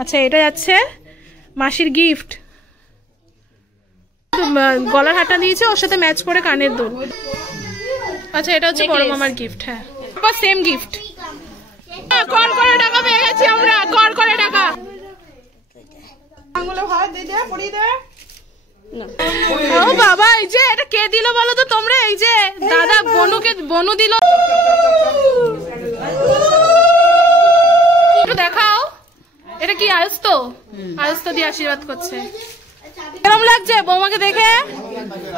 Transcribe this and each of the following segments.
আচ্ছা এটা যাচ্ছে মাসির গিফট, গলার হারটা দিয়েছে ওর সাথে ম্যাচ করে কানের দুল। আচ্ছা এটা হচ্ছে বড় মামার গিফট। হ্যাঁ সেম গিফট। কর করে টাকা পেয়ে গেছি আমরা, কর করে টাকা। আঙ্গুলে হাত দিয়ে দে, পড়ি দে। ও বাবা এই যে এটা কে দিল বলো তো তোমরা? এই যে দাদা বনু দিল। একটু দেখাও এটা কি? আয়ুস্ত দিয়ে আশীর্বাদ করছে। কেমন লাগছে বৌমাকে দেখে?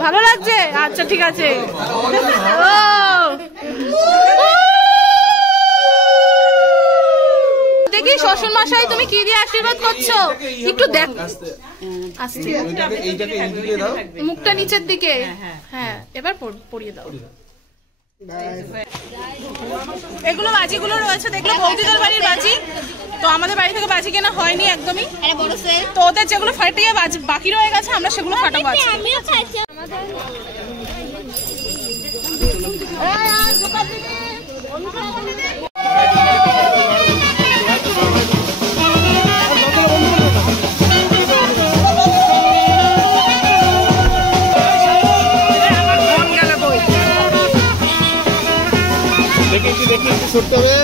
ভালো লাগছে? আচ্ছা ঠিক আছে। দেখি শ্বশুর মশাই তুমি কি দিয়ে আশীর্বাদ করছো একটু দেখ। আস্তে মুখটা নিচের দিকে। হ্যাঁ এবার পরিয়ে দাও। এগুলো বাজিগুলো রয়েছে দেখলো বৌদিদের বাড়ির বাজি, তো আমাদের বাড়ি থেকে বাজি কেনা হয়নি একদমই। তো ওদের যেগুলো ফাটিয়ে বাকি রয়ে গেছে আমরা সেগুলো ফাটাবো। ছুটতে হবে।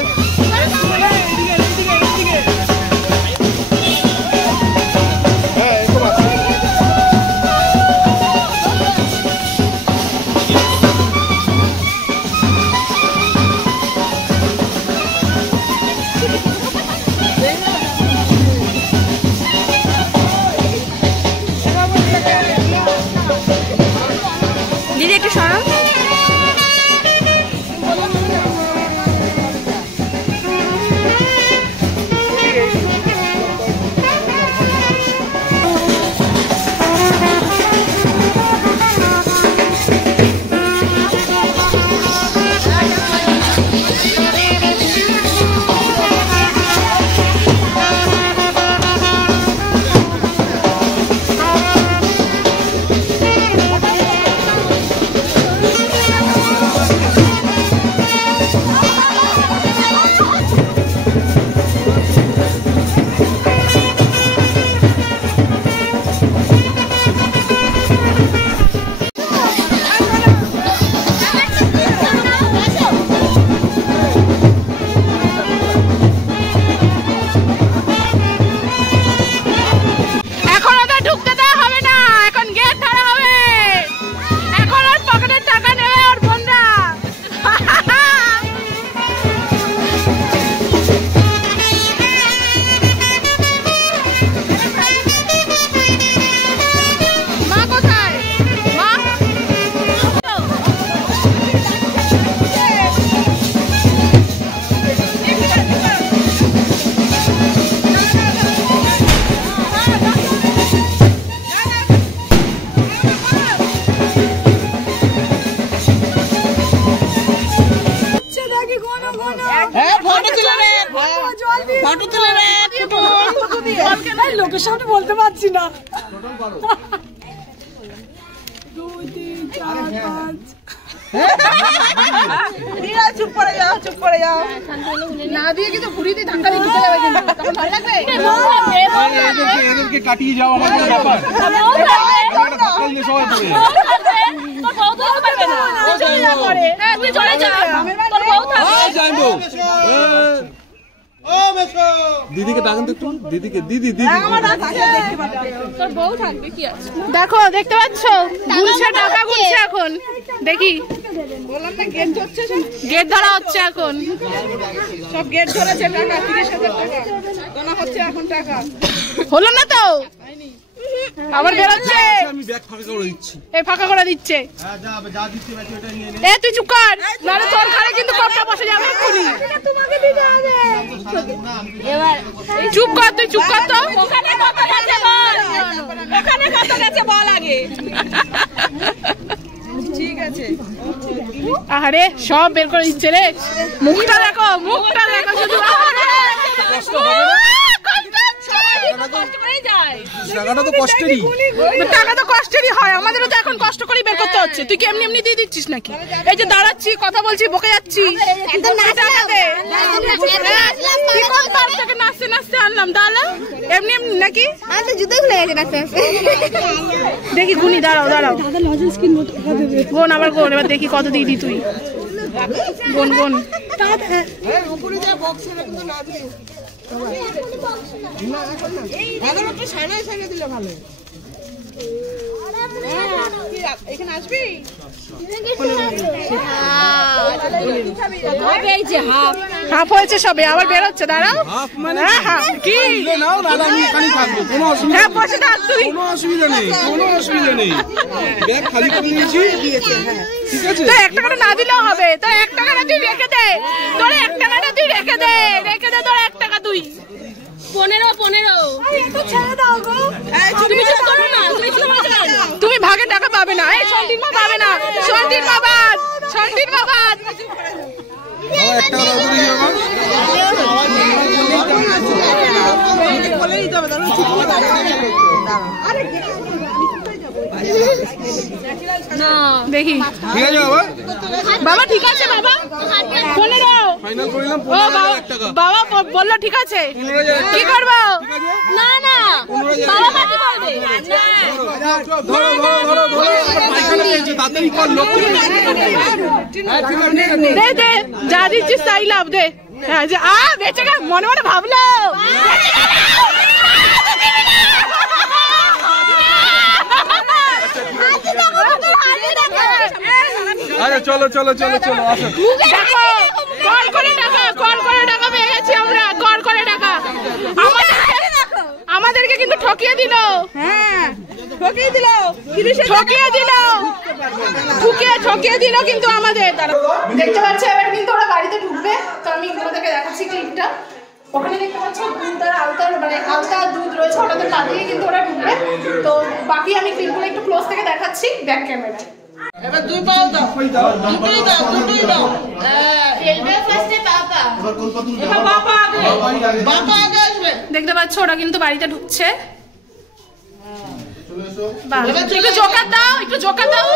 দিদি একটু সরো। লোকের সামনে বলতে পারছি না। 2 3 4 5 চুপ করে যাও না দিয়ে কিন্তু ঘুরি দিয়ে ধাক্কা দিয়ে ঢুকে যাবে কিন্তু তখন ভালো লাগবে। এদেরকে কাটিয়ে যাও আমাদের ব্যাপার। ধাক্কা দিয়ে সবাই পড়ে যাবে। তোর বউ তো পারবে না। ও চলে যা করে। হ্যাঁ তুই চলে যা। তোর বউ থাকবে। যাইবো। ও মেশো দিদিকে ডাকেন তো একটু। দিদিকে দিদি তোর বউ থাকবে কি আছে? দেখো দেখতে পাচ্ছো গুনছে টাকা গুনছে এখন। দেখি বললাম না গেট ধরছে, গেট ধরা হচ্ছে এখন। সব গেট ধরেছে টাকা 30,000 টাকা গোনা হচ্ছে এখন। টাকা হলো না তো আবার বেরোচ্ছে। আমি ব্যাগ ফাঁকা করে দিচ্ছি। এই ফাঁকা করে দিচ্ছে। হ্যাঁ যা দিচ্ছি বাকি ওটা নিয়ে নে। তুই চুপ কর নালে তোর ঘরে কিন্তু কপটা বসে যাবে এক্ষুনি। তোমাকে দিতে হবে। এবার চুপ কর তুই চুপ কর তো। ওখানে কত গেছে বল, ওখানে কত গেছে বল আগে। ঠিক আছে। আরে সব বের করে দিচ্ছে রে। মুখটা দেখো শুধু। কষ্ট হবে না? টাকাটা তো কষ্টেরই হয়, আমাদেরও তো এখন কষ্ট করে বের করতে হচ্ছে। তুই কি এমনি এমনি দিয়ে দিচ্ছিস নাকি? এই যে দাঁড়াচ্ছি কথা বলছি বকে যাচ্ছি। নাচতে নাচতে আনলাম তাহলে এমনি এমনি নাকি? আমার তো জুতো খুলে গেছে রাস্তা দেখি গুনি, দাঁড়াও দাঁড়াও, গোন আবার গোন, এবার দেখি কত দিদি তুই গোন গোন। এখানে আসবি হাফ হয়েছে সবে, আবার বেরোচ্ছে, দাঁড়াও। কি হ্যাঁ বসে থাক তুই, কোনো অসুবিধা নেই, কোনো অসুবিধা নেই, ব্যাগ খালি করে নিয়েছি, ঠিক আছে? তো 1 টাকাটা না দিলেও হবে, তো 1 টাকাটা তুই রেখে দে, তোর 1 টাকাটা তুই রেখে দে, রেখে দে তোর 1 টাকা তুই। 15 তুমি ভাগে টাকা পাবে না, এই সন্তির মা পাবে না, সন্তির মা বাদ, সন্তির মা বাদ। দেখি ঠিক আছে বাবা, বাবা ঠিক আছে বাবা, 15 ফাইনাল করলাম। ও বাবা বললো ঠিক আছে, কি করবো? না না বাবা কি বলবে? ধরো ধরো ধরো ধরো, পায়খানা পেয়েছে, তাড়াতাড়ি কর, লোক দে দে, যা দিচ্ছিস তাই লাভ দে। হ্যাঁ যে বেঁচে গেল, মনে মনে ভাবলো। আরে চলো চলো চলো চলো, আসো। দেখো কল করে টাকা পেয়ে গেছি আমরা, কল করে টাকা। আমাদেরকে কিন্তু ঠকিয়ে দিল, হ্যাঁ ঠকিয়ে দিল, ঠকিয়ে দিল কিন্তু আমাদের। দেখতে পাচ্ছি এবার কিন্তু ওরা বাড়িতে ঢুকবে, তো আমি তোমাদেরকে দেখাচ্ছি ক্লিপটা। ওখানে দেখতে পাচ্ছ দুধ আর আলতা, মানে আলতা দুধ রয়েছে, ওটাতে পা দিয়ে কিন্তু ওরা ঢুকবে। তো বাকি আমি ক্লিপগুলো একটু ক্লোজ থেকে দেখাচ্ছি ব্যাক ক্যামেরায়। এবার দুই পাও দাও, দুটোই দাও, দুটোই দাও। খেলবে ফার্স্টে পাপা, এবার বাবা আগে, বাবা আগে আসবে। দেখতে পাচ্ছ ওরা কিন্তু বাড়িতে ঢুকছে। একটু জোকার দাও, একটু জোকার দাও।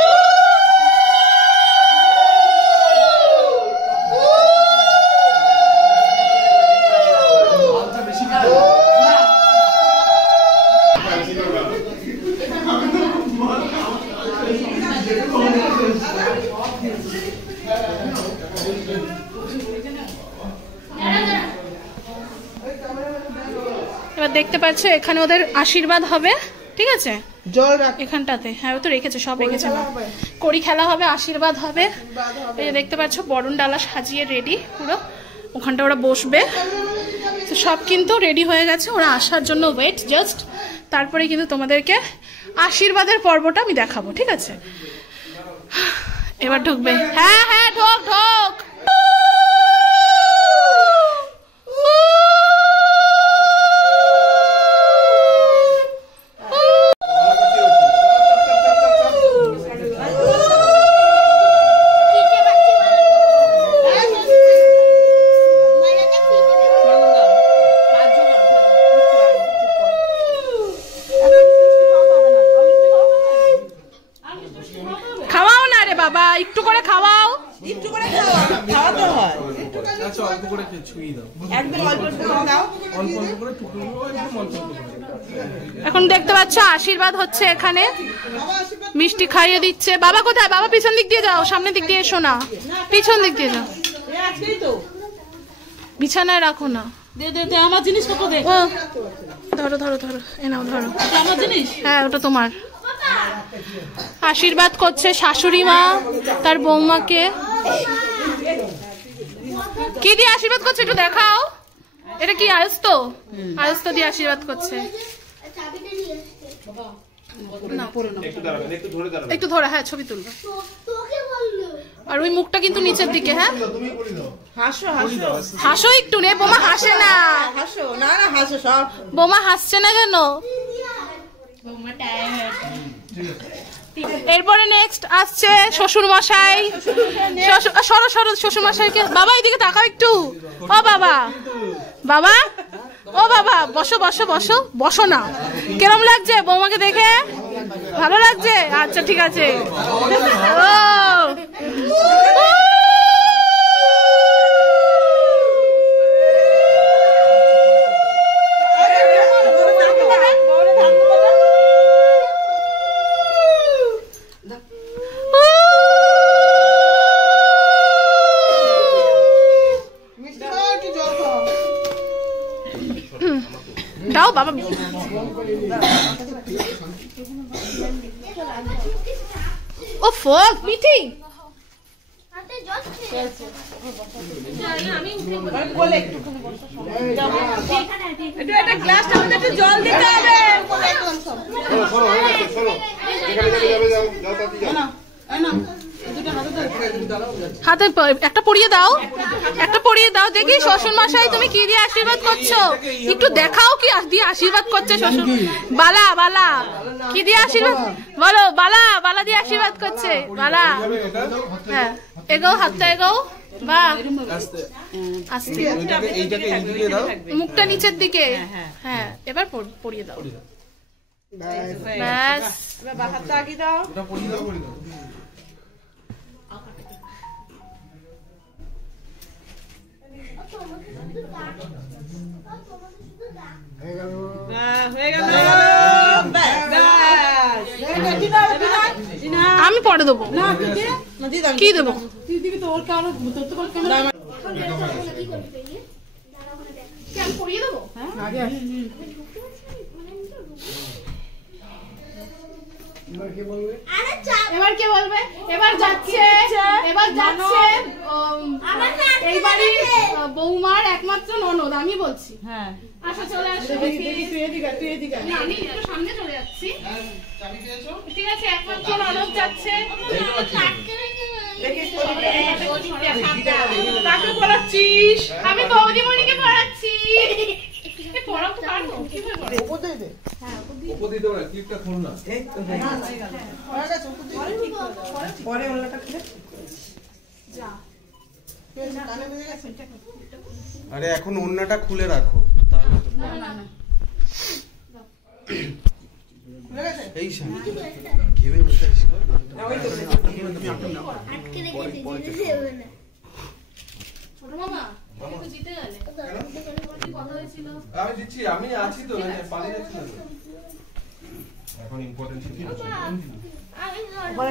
এবার দেখতে পাচ্ছ এখানে ওদের আশীর্বাদ হবে, ঠিক আছে? জল রাখ এখানটাতে, হ্যাঁ ও তো রেখেছে, সব রেখেছে না। কড়ি খেলা হবে, আশীর্বাদ হবে। এই যে দেখতে পাচ্ছ বরণ ডালা সাজিয়ে রেডি পুরো, ওখানটা ওরা বসবে। তো সব কিন্তু রেডি হয়ে গেছে, ওরা আসার জন্য ওয়েট জাস্ট। তারপরে কিন্তু তোমাদেরকে আশীর্বাদের পর্বটা আমি দেখাবো, ঠিক আছে? এবার ঢুকবে, হ্যাঁ হ্যাঁ ঢোক ঢোক। খাওয়াও না রে বাবা, একটু করে খাওয়াও, একটু করে খাও, খাওয়াতে হয়। আচ্ছা অল্প করে ছুঁই দাও, একদম অল্প অল্প করে দাও, অল্প অল্প করে টুকরো, একদম অল্প অল্প করে। এখন দেখতে পাচ্ছ আশীর্বাদ হচ্ছে এখানে, মিষ্টি খাইয়ে দিচ্ছে। বাবা কোথায়? বাবা পিছন দিক দিয়ে যাও, সামনের দিক দিয়ে এসো না, পিছন দিক দিয়ে যাও। আজকেই তো বিছানায় রাখো না, দে দে দে, আমার জিনিসপত্র দে। ও ধরো ধরো ধরো, এ নাও ধরো। আমার জিনিস, হ্যাঁ ওটা তোমার। আশীর্বাদ করছে শাশুড়ি মা তার বৌমাকে। কি দিয়ে আশীর্বাদ করছে একটু দেখাও। এটা কি আয়স্ত? আয়স্ত দিয়ে আশীর্বাদ করছে। একটু ধরে, হ্যাঁ ছবি তুলবো। আর ওই মুখটা কিন্তু নিচের দিকে, হ্যাঁ হাসো হাসো হাসো একটু রে, বোমা হাসে না, হাসো, না না হাসো সব। বোমা হাসছে না কেন? এরপরে নেক্সট আসছে শ্বশুর মশাই। সরো সরো শ্বশুর মশাইকে। বাবা এদিকে তাকাও একটু। ও বাবা, বাবা, ও বাবা, বসো বসো বসো, বসো না। কেরম লাগছে বৌমাকে দেখে? ভালো লাগছে? আচ্ছা ঠিক আছে। ও দাও বাবা। ও ফক মিটিং একটা গ্লাসটা মধ্যে একটু জল দিতে হবে। হাতে একটা পরিয়ে দাও, একটা পরিয়ে দাও দেখি। শ্বশুর মশাই তুমি কি দিয়ে আশীর্বাদ করছো একটু দেখাও, কি দিয়ে আশীর্বাদ করছে শ্বশুর? বালা বালা কি দিয়ে আশীর্বাদ বলো? বালা বালা দিয়ে আশীর্বাদ করছে। বালা হ্যাঁ এগো, হাতটা এগো। বাহ আস্তে, মুখটা নিচের দিকে। হ্যাঁ এবার পরিয়ে দাও। ব্যাস হাতটা আগে দাও। আমি পরে দেবো। কি দেবো? পরিয়ে দেবো। এবার কে বলবে? এবার যাচ্ছে, এবার যাচ্ছে এই বাড়ির বৌমার একমাত্র ননদ, আমি বলছি। হ্যাঁ আসো, চলে আসো। আমি একটু সামনে চলে যাচ্ছি। ঠিক আছে, একমাত্র ননদ যাচ্ছে। কাকে পড়াচ্ছিস? আমি বৌদিমণিকে পড়াচ্ছি। পড়াবো পারবো? পরে ওলাটা খুলে আরে এখন ওন্নাটা খুলে রাখো, এই ঘেমে ছোট মামা জিতে গেলে। আমি দিচ্ছি, আমি আছি তো, পালিয়ে যাচ্ছি না এখন। ইম্পর্টেন্ট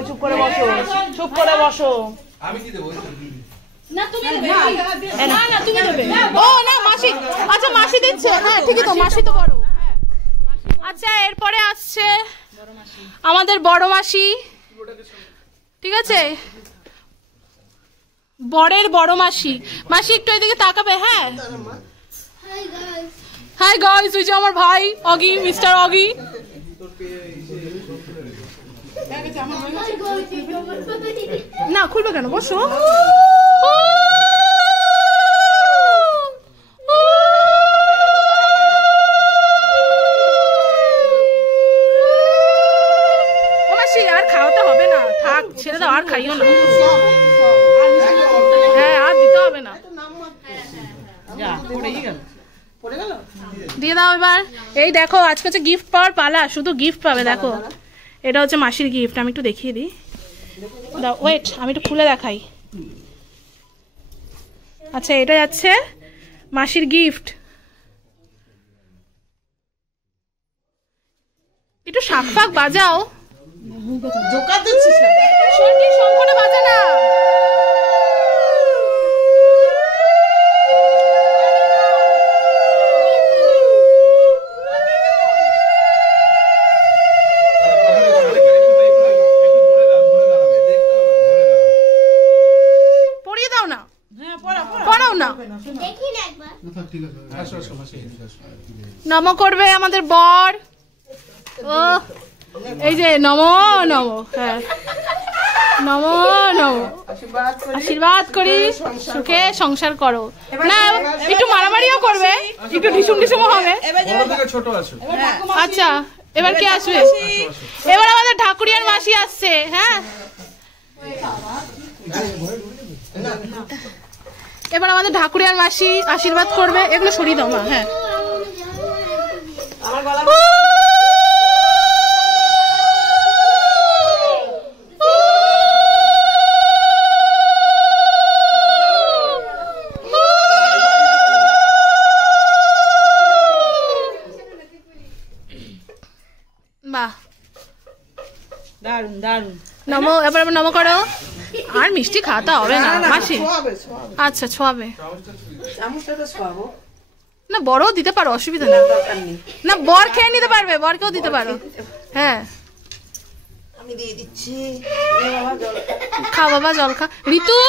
চুপ করে বসো, চুপ করে বসো। আমি কি দেবো? না তুমি দেবে, না না তুমি দেবে। ও না মাসি, আচ্ছা মাসি দিচ্ছে। হ্যাঁ ঠিকই তো, মাসি তো বড়। আচ্ছা এরপরে আসছে আমাদের বড় মাসি। ঠিক আছে, বরের বড় মাসি। মাসি একটু এদিকে তাকাবে। হ্যাঁ হাই গাইস, ওই যে আমার ভাই অগি, মিস্টার অগি। না খুলবে কেন, বসো। আর খাওয়াতে হবে না, থাক ছেড়ে দাও, আর খাইও না। হ্যাঁ আর দিতে হবে না, দিয়ে দাও এবার। এই দেখো আজকে হচ্ছে গিফট পাওয়ার পালা, শুধু গিফট পাবে। দেখো এটা হচ্ছে মাসির গিফট, আমি একটু দেখিয়ে দিই। দাও ওয়েট, আমি একটু খুলে দেখাই। আচ্ছা এটা যাচ্ছে মাসির গিফট। একটু শাক ফাক বাজাও। জোকার দিচ্ছিস না, শঙ্করে বাজা না। পড়িয়ে দাও না, পড়াও না। নম করবে আমাদের বর। ও এই যে নম নম, হ্যাঁ নম নম, আশীর্বাদ করি, সুখে সংসার করো। না একটু মারামারিও করবে, একটু ঢিসুম ঢিসুম হবে। আচ্ছা এবার কে আসবে? এবার আমাদের ঠাকুরিয়ার মাসি আসছে। হ্যাঁ এবার আমাদের ঠাকুরিয়ার মাসি আশীর্বাদ করবে। এগুলো সরিয়ে দাও মা। হ্যাঁ বাহ দারুন দারুন। নমো, এবার নমো করো। আর মিষ্টি খাওয়াতে হবে না মাসি। আচ্ছা ছোয়াবে। না বড়ও দিতে পারো, অসুবিধা নেই। না বর খেয়ে নিতে পারবে, বরকেও দিতে পারো। হ্যাঁ আমি দিয়ে দিচ্ছি। খা বাবা, জল খা। ঋতু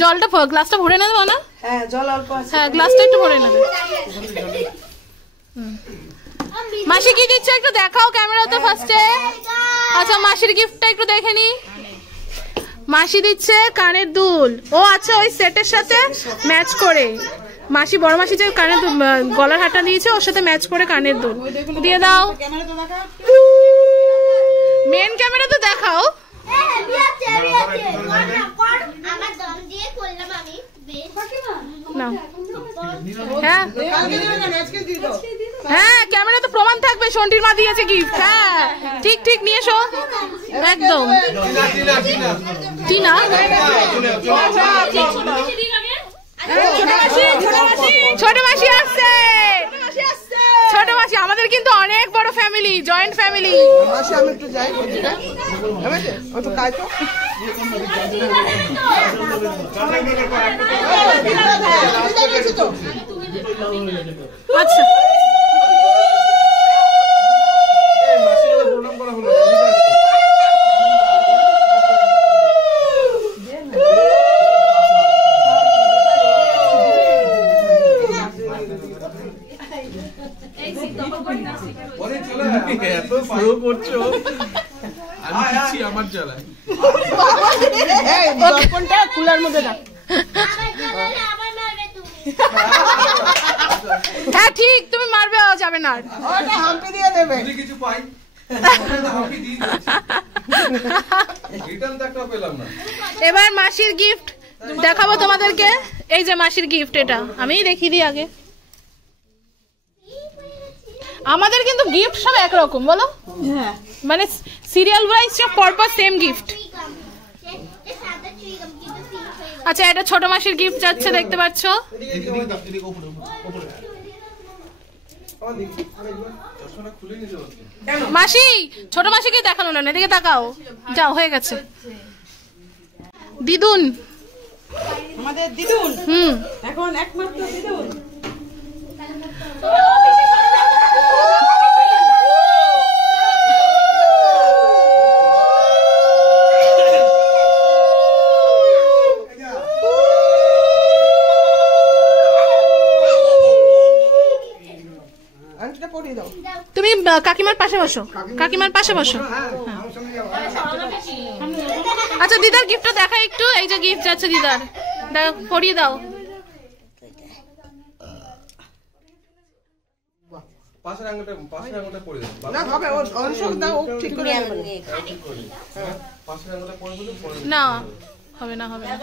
জলটা গ্লাসটা ভরে নেবে না? হ্যাঁ জল অল্প আছে। হ্যাঁ গ্লাসটা একটু ভরে নেবে। মাসি কি দিচ্ছে একটু দেখাও ক্যামেরাতে ফার্স্টে। আচ্ছা মাসির গিফটটা একটু দেখে নি। মাসি দিচ্ছে কানের দুল। ও আচ্ছা ওই সেটের সাথে ম্যাচ করে মাসি, বড় মাসি যে কানের গলার হারটা দিয়েছে ওর সাথে ম্যাচ করে কানের দুল দিয়ে দাও। মেন ক্যামেরা তো দেখাও। হ্যাঁ হ্যাঁ ক্যামেরা তো প্রমাণ থাকবে সন্টির মা দিয়েছে গিফট। হ্যাঁ ঠিক ঠিক নিয়ে এসো একদম। টিনা ছোট মাসি আসছে। ছোট মাসি আমাদের কিন্তু অনেক বড় ফ্যামিলি, জয়েন্ট ফ্যামিলি। আমি একটু যাই, একটু কাজ তো। আচ্ছা আমার জ্বালা কুলার মধ্যে রাখ। হ্যাঁ ঠিক, তুমি মারবে, যাবে না। কিছু পাই এবার মাসির গিফট দেখাবো তোমাদেরকে। এই যে মাসির গিফট, এটা আমিই দেখিয়ে দিই আগে। আমাদের কিন্তু গিফট সব একরকম, বলো? মানে সিরিয়াল ওয়াইজ সব পরপর সেম গিফট। আচ্ছা এটা ছোট মাসির গিফট যাচ্ছে, দেখতে পাচ্ছ। মাসি ছোট মাসিকে দেখানো না, এদিকে তাকাও। যাও হয়ে গেছে। দিদুন, আমাদের দিদুন এখন একমাত্র দিদুন। তুমি কাকিমার পাশে বসো, কাকিমার পাশে বসো। আচ্ছা দিদার গিফটটা দেখা একটু। এই যে গিফট যাচ্ছে দিদার, পরিয়ে দাও। পাশের আঙুলটা পড়ে দাও। না হবে, ওর অংশ দাও ঠিক করে নেবে। পাশের আঙুলটা পড়ে দিলে পড়ে না হবে না, হবে না।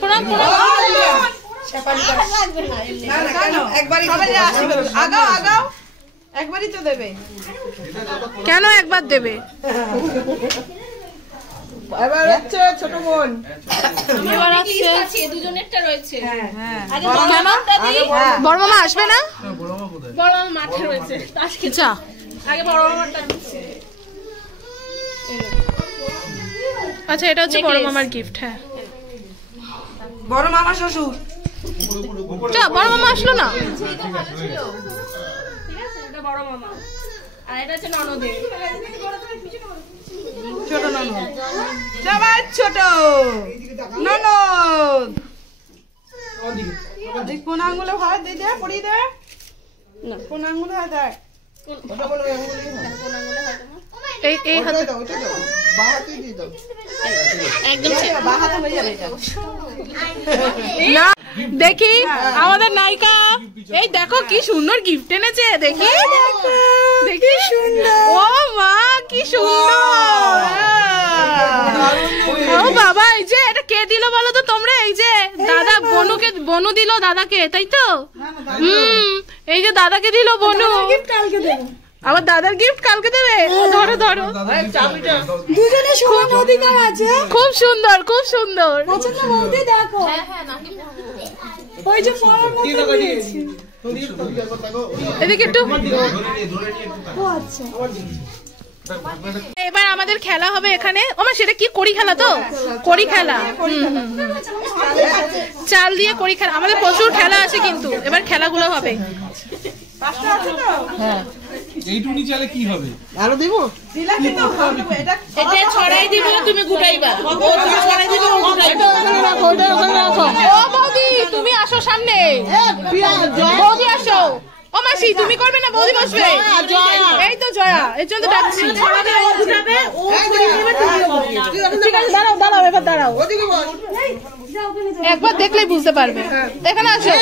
প্রণাম প্রণাম। একবারই আগাও আগাও, একবারই তো দেবে। কেন একবার দেবে? এবার হচ্ছে ছোট বোন। এবার আসছে দুজনেরটা রয়েছে। কেন বড় মামা আসবে না? বড় মামা মাঠে রয়েছে, আজকে আচ্ছা আগে বড় মামারটা দিচ্ছে। আচ্ছা এটা হচ্ছে বড় মামার গিফট। হ্যাঁ বড় মামা শ্বশুর। যা বড় মামা আসলো না। এটা বড় মামা আর এটা হচ্ছে ননদের। ছোট ননদ, সবার ছোট ননদ। কোন আঙ্গুলে হাত দিয়ে দে, পড়িয়ে দে। কোন আঙ্গুলে হাত দেয়? এই এই হাতে একদম না। দেখি আমাদের নায়িকা, এই দেখো কি সুন্দর গিফট এনেছে। দেখি দেখি সুন্দর। ও মা কি সুন্দর। ও বাবা, এই যে এটা কে দিল বলো তো তোমরা? এই যে দাদা বনুকে, বনু দিল দাদাকে, তাই তো? এই যে দাদাকে দিল বনু। আবার দাদার গিফট কালকে দেবে। ধরো ধরো, দুজনে সমান অধিকার আছে। খুব সুন্দর খুব সুন্দর। পছন্দ বলতে দেখো, ওই যে পড়ার মতো দিয়েছি। এদিকে একটু। ও আচ্ছা এবার আমাদের খেলা হবে এখানে। ওমা সেটা কি কড়ি খেলা? তো কড়ি খেলা, চাল দিয়ে কড়ি খেলা। আমাদের প্রচুর খেলা আছে কিন্তু এবার খেলাগুলো হবে। এইটুনি চালে কি হবে? আরো দিব দিলা কিন্তু এটা ছড়াই দিব, তুমি গুটাইবা। ছড়াই দিব, গুটাইবা। ও বৌদি তুমি আসো সামনে, বৌদি আসো। ও মাসি তুমি করবে না, বৌদি বসবে। এই তো জয়া, এর জন্য ডাকছি। ঠিক আছে দাঁড়াও দাঁড়াও, এবার দাঁড়াও, একবার দেখলেই বুঝতে পারবে। এখানে আসো,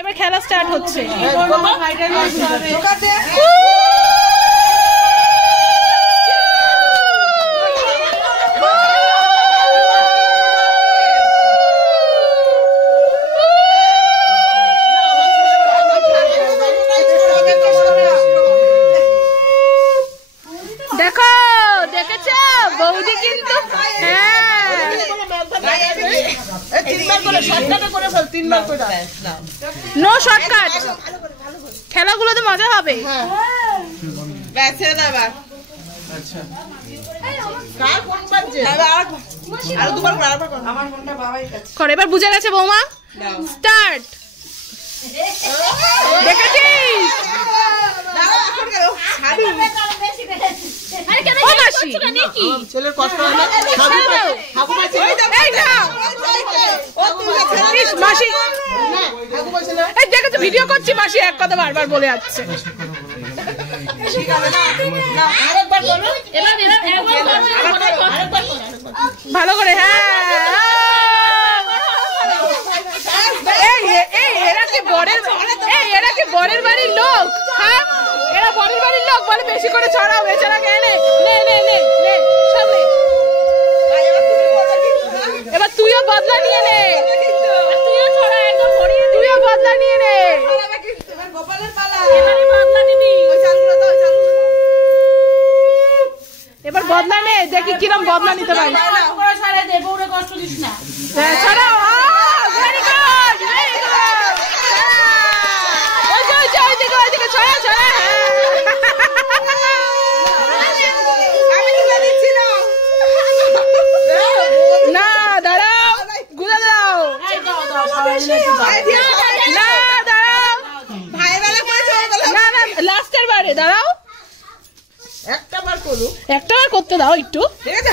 এবার খেলা স্টার্ট হচ্ছে। দেখো দেখেছ বৌদি কিন্তু, নো শর্টকাট, খেলাগুলোতে মজা হবে। এবার বুঝে গেছে বৌমা, স্টার্ট। দেখেছিস ভিডিও করছি, মাসি এক কথা বারবার বলে যাচ্ছে। ভালো করে, হ্যাঁ। এরা কি বরের বাড়ির লোক? হ্যাঁ এরা বরের বাড়ির লোক বলে বেশি করে ছড়াও, বেচারাকে এনে সামনে। এবার তুইও বদলা নিয়ে নে, তুইও বদলা নিয়ে নে। এবার বদলা নে, দেখি কিরম বদলা নিতে পারি। ছড়াও, ভেরি গুড, ভেরি গুড। না দাঁড়াও, গুলে দাও, না দাঁড়াও, না না লাস্টের বারে দাঁড়াও, একটা বার করতে দাও একটু।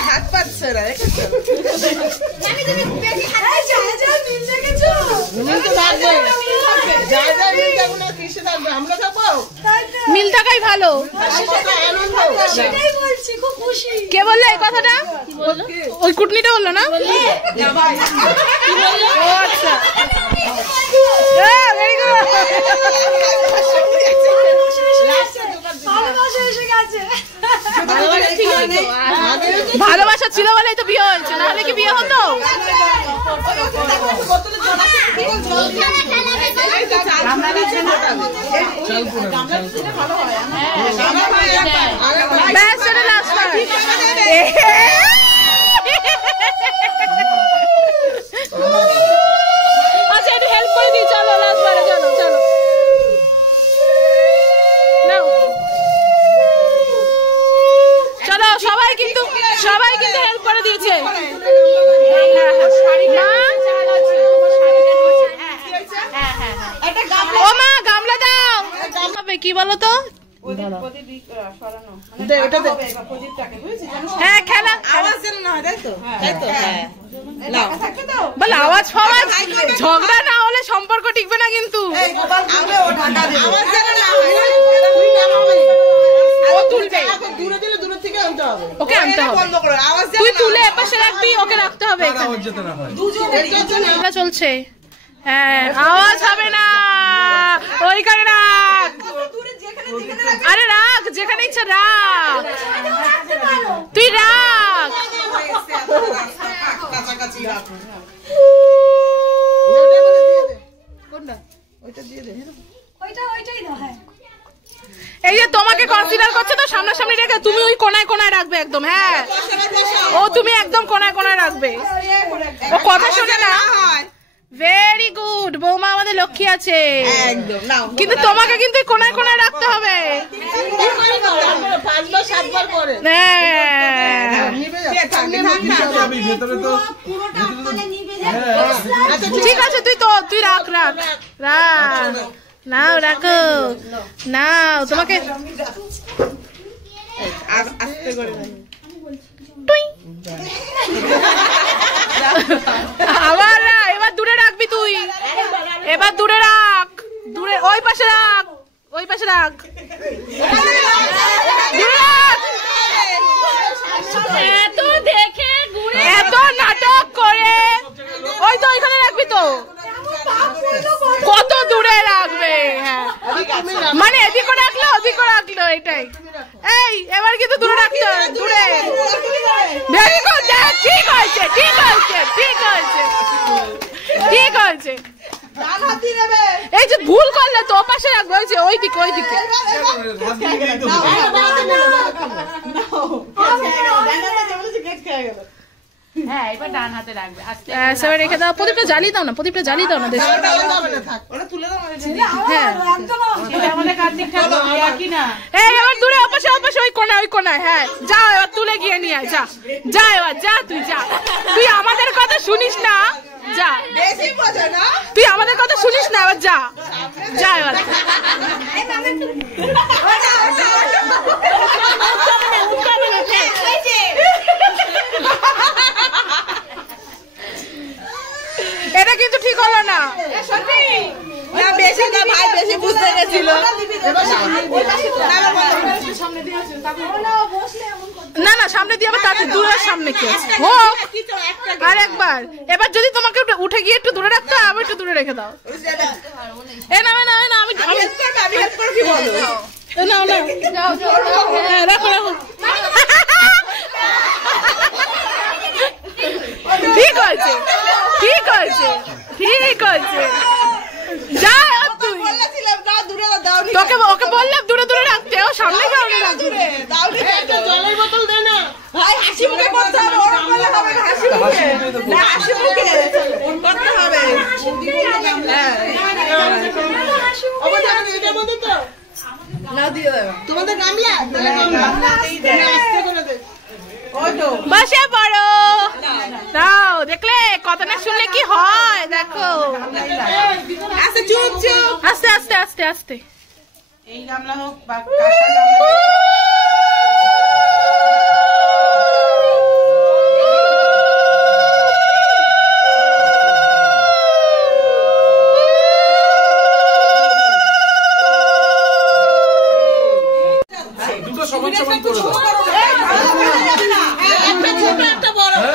হাত পাচ্ছে না, মিল থাকাই ভালো। কে বললে এই কথাটা? ওই কুটনিটা বললো না? আচ্ছা ভেরি গুড। ভালোবাসা ছিল বলেই তো বিয়ে হয়েছে, না হলে কি বিয়ে হতো? আচ্ছা একটু হেল্প করে দিই, চলো লাস্ট বারে, চলো চলো। চলো সবাই কিন্তু হেল্প করে দিয়েছে। ও মা গামলা দাও। কি বলো তো? হ্যাঁ খেলা বলে আওয়াজ ফাওয়াজ, ঝগড়া না হলে সম্পর্ক টিকবে না কিন্তু। ওকে আনতে হবে, তুই তুলে এপাশে রাখবি, ওকে রাখতে হবে। চলছে, হ্যাঁ আওয়াজ হবে না, ওইখানে রাখ। আরে রাখ, যেখানে ইচ্ছা রাখ, তুই রাখ। এই যে তোমাকে কনসিডার করছে তো সামনাসামনি রেখে, তুমি ওই কোনায় কোনায় রাখবে একদম। হ্যাঁ ও তুমি একদম কোনায় কোনায় রাখবে, ও কথা শোনে না। ভেরি গুড, বৌমা আমাদের লক্ষ্মী আছে একদম। নাও কিন্তু তোমাকে কিন্তু কোনায় কোনায় রাখতে হবে। 5বার 7বার করে ভেতরে তো ঠিক আছে, তুই রাখ রাখ রাখ, নাও রাখো, নাও তোমাকে আস্তে করে আবার এবার দূরে রাখবি তুই, এবার দূরে রাখ, দূরে ওই পাশে রাখ, ওই পাশে রাখ, এত দেখে এত নাটক করে ওই তো ওইখানে রাখবি তো, কত দূরে রাখবে। হ্যাঁ মানে এদিকে রাখলো ওদিকে রাখলো, এটাই। এই এবার কিন্তু দূরে রাখতে হবে, দূরে। ভেরি গুড, ঠিক হয়েছে ঠিক হয়েছে ঠিক হয়েছে ঠিক হয়েছে। এই যে ভুল করলে তো পাশে রাখবে, ওই যে ওই দিকে ওই দিকে। হ্যাঁ এবার ডান হাতে রাখবে আস্তে এবার রেখে দাও, প্রদীপটা জ্বালিয়ে দাও না, প্রদীপটা জ্বালিয়ে দাও না দেশ। হ্যাঁ আমাদের কার্তিক ঠাকুর কি না। এই এবার দূরে অপাশে অপাশে ওই কোনায়। হ্যাঁ যা, এবার তুলে গিয়ে নিয়ে আয়, যা যা, এবার যা, তুই যা, তুই আমাদের কথা শুনিস না, যা, তুই আমাদের কথা শুনিস না, এবার যা যা এবার। এটা কিন্তু ঠিক হলো না, বেশি না ভাই, বেশি বুঝতে গেছিল। না না সামনে দিয়ে আবার তাতে দূরের সামনে কি আছে হোক আর একবার। এবার যদি তোমাকে উঠে গিয়ে একটু দূরে রাখতে হয়, আবার একটু দূরে রেখে দাও। এ না না না আমি না না হ্যাঁ রাখো রাখো, ঠিক হয়েছে ঠিক হয়েছে ঠিক হয়েছে, যা তুই। তোকে ওকে বললাম দূরে দূরে রাখতে, ও সামনে সামনে রাখতে। জলের বোতল দে না ভাই, হাসি মুখে করতে হবে, ওরকম করলে হবে না, হাসি মুখে না, হাসি মুখে করতে হবে। তোমাদের গামলা বসে পড়ো, দাও, দেখলে কথা না শুনলে কি হয়, দেখো আস্তে, চুপ চুপ, আস্তে আস্তে আস্তে আস্তে। এই গামলা হোক বা কাঁসার গামলা।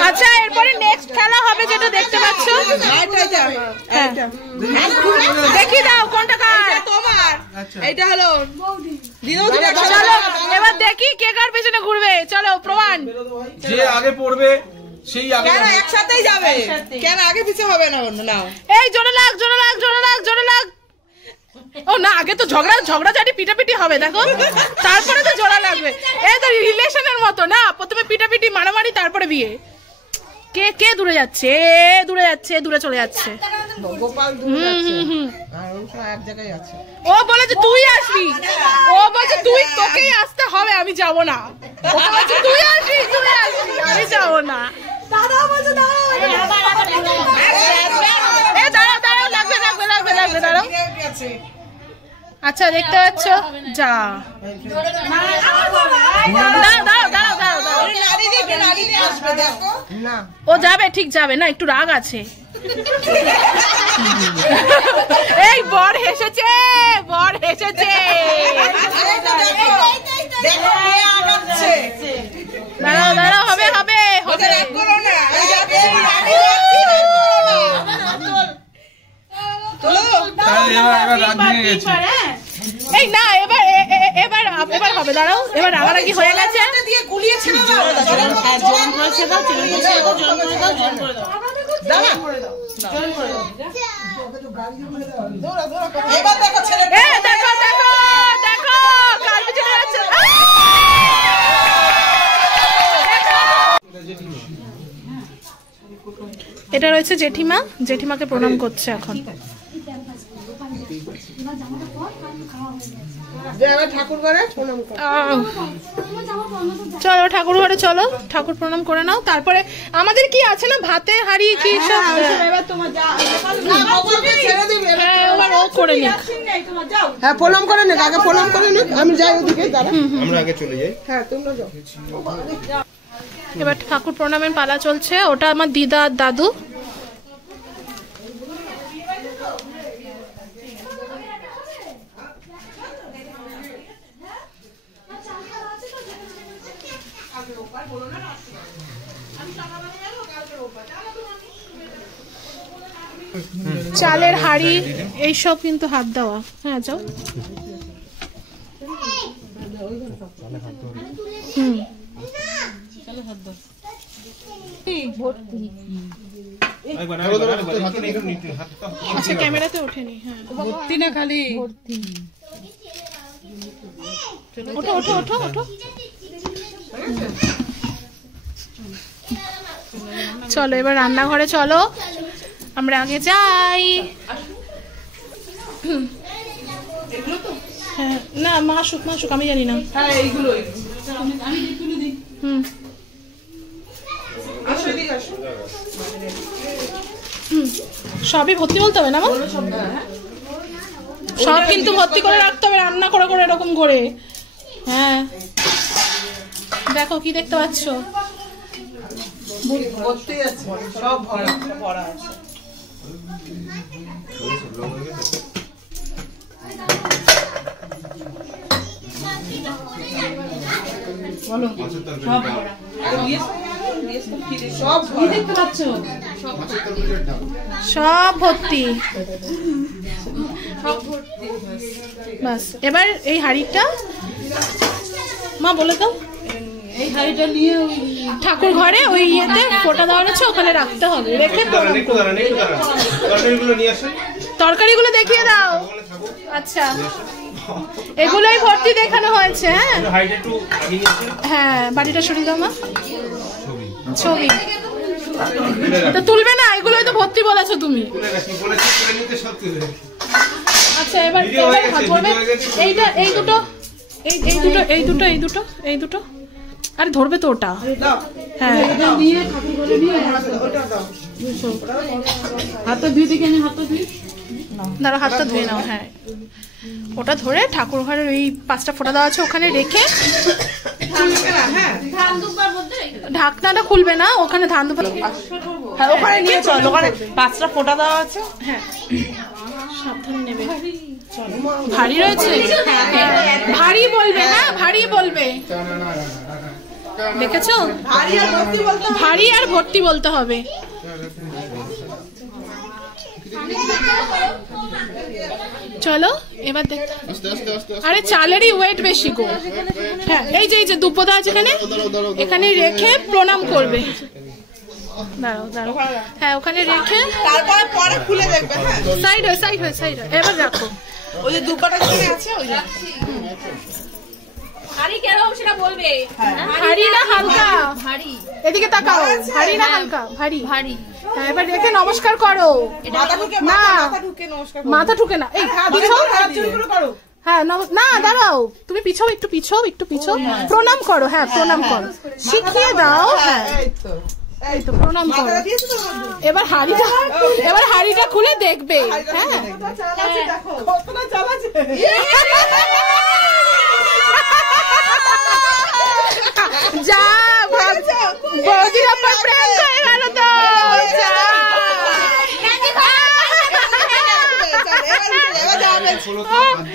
আচ্ছা এরপরে নেক্সট খেলা হবে যেটা দেখতে পাচ্ছ, দেখি দাও কোনটা কার। তোমার এইটা হলো চলো এবার দেখি কে কার পেছনে ঘুরবে, চলো প্রমাণ। যে আগে পড়বে সেই আগে। কেন একসাথেই যাবে, কেন আগে পিছে হবে না? নাও এই জোরে লাগ জোরে লাগ জোরে লাগ জোরে লাগ। ও না, আগে তো ঝগড়াঝাটি পিটাপিটি হবে, দেখো তারপরে তো জোড়া লাগবে। এই তো রিলেশনের মতো না, প্রথমে পিটাপিটি মারামারি তারপরে বিয়ে। কে কে দূরে যাচ্ছে, দূরে যাচ্ছে, দূরে চলে যাচ্ছে। গোপাল এক জায়গায় আছে। ও বলেছে তুই আসবি, ও বলছে তুই, তোকেই আসতে হবে, আমি যাব না। ও বলছে তুই আসবি তুই আসবি, আমি যাব না। দাদা বলছে দাঁড়াও, এ দাঁড়াও দাঁড়াও, লাগবে লাগবে লাগবে লাগবে, দাঁড়াও। আচ্ছা দেখতে পাচ্ছ, যা দাঁড়াও দাঁড়াও দাঁড়াও দাঁড়াও দাঁড়াও, ও যাবে, ঠিক যাবে না, একটু রাগ আছে। এই বর হেসেছে, বর হেসেছে। দাঁড়াও দাঁড়াও, হবে হবে হবে। এই না, এবার এবার এবার হবে, দাঁড়াও, এবার রাগারাগি হয়ে গেছে। দেখো দেখো দেখো, কার পিছনে যাচ্ছে। এটা রয়েছে এসেছে জেঠিমা, জেঠিমাকে প্রণাম করছে এখন। চলো ঠাকুর ঘরে চলো, ঠাকুর প্রণাম করে নাও। তারপরে আমাদের কি আছে না, ভাতে হাড়ি কি সব এবার ও করে নিক। হ্যাঁ প্রণাম করে নিক, আগে প্রণাম করে নিক, আমি যাই ওদিকে, আমরা আগে চলে যাই। হ্যাঁ তোমরা যাও। এবার ঠাকুর প্রণামের পালা চলছে। ওটা আমার দিদা আর দাদু। চালের হাড়ি এইসব কিন্তু হাত দেওয়া। হ্যাঁ যাও। আচ্ছা ক্যামেরাতে ওঠেনি। হ্যাঁ ভর্তি না খালি ভর্তি। ওঠো ওঠো ওঠো ওঠো। চলো এবার রান্নাঘরে চলো, আমরা আগে যাই। হ্যাঁ না মাসুক মাসুক, আমি জানি না। সবই ভর্তি বলতে হবে না, সব কিন্তু ভর্তি করে রাখতে হবে, রান্না করে করে এরকম করে। হ্যাঁ দেখো কি দেখতে পাচ্ছ, সব ভরা আছে। সব ভর্তি। বাস এবার এই হাঁড়িটা মা বলে দাও, এই হাঁড়িটা নিয়ে ঠাকুর ঘরে ওই ইয়েতে ফোঁটা দেওয়া আছে, ওখানে রাখতে হবে। রেখে তরকারিগুলো দেখিয়ে দাও। আচ্ছা এগুলোই ভর্তি দেখানো হয়েছে। হ্যাঁ বাড়িটা সরিয়ে দাও মা, ছবি তো তুলবে না, এগুলোই তো ভর্তি বলেছো তুমি। আচ্ছা এবার এইটা এই দুটো এই দুটো এই দুটো এই দুটো এই দুটো আরে ধরবে তো ওটা। হ্যাঁ হাতটা ধুয়ে দিকে, হাতটা ধুয়ে দাঁড়া, হাতটা ধুয়ে নাও। হ্যাঁ ওটা ধরে ঠাকুর ঘরের ওই 5টা ফোঁটা দেওয়া আছে ওখানে রেখে, ঢাকনাটা খুলবে না, ওখানে ধান দুবার। হ্যাঁ ওখানে নিয়ে চল, ওখানে 5টা ফোঁটা দেওয়া আছে। হ্যাঁ সাবধানে নেবে, ভারী রয়েছে। ভারী বলবে না, ভারী বলবে, দেখেছো? ভারী আর ভর্তি বলতে হবে। চলো এবার দেখ, আরে চালেরই ওয়েট বেশি গো। হ্যাঁ এই যে দুপদা আছে এখানে, এখানে রেখে প্রণাম করবে। দাঁড়াও দাঁড়াও, হ্যাঁ ওখানে রেখে তারপরে পরে খুলে দেখবে। হ্যাঁ সাইড হয়ে সাইড হয়ে সাইড হয়ে এবার রাখো। ওই যে দুপাটা কিনে আছে, ওই যে হাড়ি কেরকম সেটা বলবে। ভারী না হালকা? ভারী। এদিকে তাকাও, ভারী না হালকা? ভারী। ভারী। হ্যাঁ এবার রেখে নমস্কার করো। না মাথা ঠুকে না, এই পিছাও, হ্যাঁ না দাঁড়াও, তুমি পিছাও, একটু পিছাও, একটু পিছাও, প্রণাম করো। হ্যাঁ প্রণাম করো, শিখিয়ে দাও। হ্যাঁ এই তো প্রণাম করো। এবার হাড়িটা খুলে দেখবে। হ্যাঁ যা বৌদির উপর প্রেম করে গেল তো।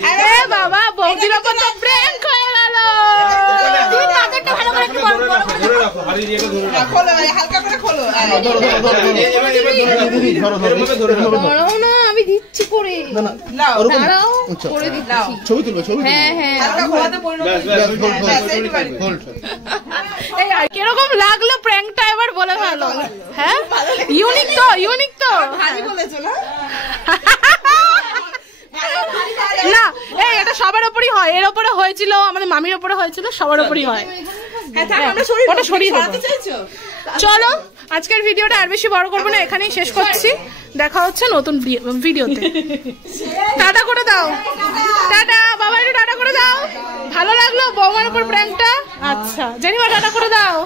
আরে বাবা বৌদির উপর তো প্রেম করে গেল। আমি দিচ্ছি করে, করে দিচ্ছি। ছবি তুলবে, ছবি হ্যাঁ হ্যাঁ কিরকম লাগলো প্র্যাঙ্কটা এবার বলে ভালো। হ্যাঁ ইউনিক তো, ইউনিক তো। না এই এটা সবার উপরই হয়, এর উপরে হয়েছিল, আমাদের মামির উপরে হয়েছিল, সবার উপরই হয়। ওটা সরিয়ে দেবো। চলো আজকের ভিডিওটা আর বেশি বড় করবো না, এখানেই শেষ করছি। দেখা হচ্ছে নতুন ভিডিওতে। টাটা করে দাও, টাটা বাবা, একটু টাটা করে দাও। ভালো লাগলো বৌমার উপর প্র্যাঙ্কটা? আচ্ছা জেনিমা টাটা করে দাও।